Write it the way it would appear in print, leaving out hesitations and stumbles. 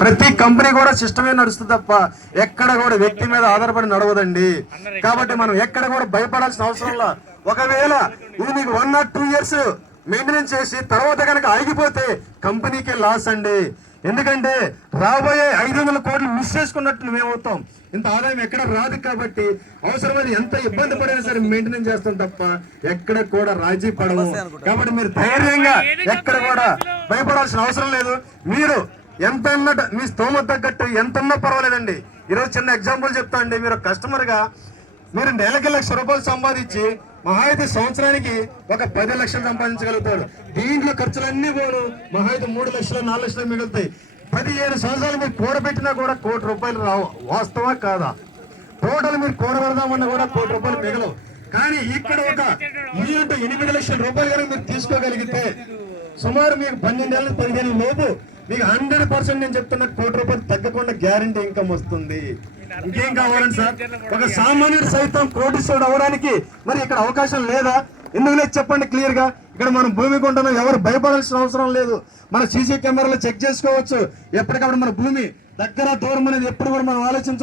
ప్రతి కంపెనీ కూడా సిస్టమే నడుస్తుంది తప్ప ఎక్కడ కూడా వ్యక్తి మీద ఆధారపడి నడవదండి. కాబట్టి మనం ఎక్కడ కూడా భయపడాల్సిన అవసరం లేదు. ఒకవేళ ఇది మీకు 1 or 2 years మెయింటెనెన్స్ చేసి తర్వాత కనుక ఆగిపోతే కంపెనీకి లాస్ అండి. ఎందుకంటే రాబోయే 500 కోట్లు మిస్ చేసుకున్నట్లు మేమవుతాం. ఇంత ఆదాయం ఎక్కడ రాదు. కాబట్టి అవసరమైన ఎంత ఇబ్బంది పడైనా సరే మెయింటెనెన్స్ చేస్తాం తప్ప ఎక్కడ కూడా రాజీ పడము. కాబట్టి మీరు ధైర్యంగా ఎక్కడ కూడా భయపడాల్సిన అవసరం లేదు. మీరు ఎంత ఉన్నట్టు మీ స్తోమత తగ్గట్టు ఎంత ఉన్నా పర్వాలేదండి. ఈరోజు చిన్న ఎగ్జాంపుల్ చెప్తా అండి. మీరు కస్టమర్గా మీరు నెలకి ₹1,00,000 సంపాదించి మహా అయితే సంవత్సరానికి ఒక 10 లక్షలు సంపాదించగలుగుతాడు. దీంట్లో ఖర్చులన్నీ పోను మహా అయితే 3 లక్షలు 4 లక్షలు మిగులుతాయి. 17 సంవత్సరాలు మీరు కూడబెట్టినా కూడా ₹1,00,00,000 రావు. వాస్తవా కాదా? టోటల్ మీరు కూడబెడదామన్నా కూడా ₹1,00,00,000 మిగలవు. కానీ ఇక్కడ ఒక మీరంటూ ₹8 లక్షల కనుక మీరు తీసుకోగలిగితే సుమారు మీకు 12 ఏళ్ళ 15 లోపు మీకు 100% నేను చెప్తున్న ₹1,00,00,000 తగ్గకుండా గ్యారంటీ ఇన్కమ్ వస్తుంది. ఇంకేం కావాలండి సార్? ఒక సామాన్యుడు సైతం కోటీశ్వరుడు అవడానికి మరి ఇక్కడ అవకాశం లేదా? ఎందుకు లేదు చెప్పండి క్లియర్ గా. ఇక్కడ మనం భూమి కొంటున్నాం, ఎవరు భయపడాల్సిన అవసరం లేదు. మన సీసీ కెమెరాలో చెక్ చేసుకోవచ్చు ఎప్పటికప్పుడు. మన భూమి దగ్గర దూరం అనేది ఎప్పుడు కూడా మనం ఆలోచించవచ్చు.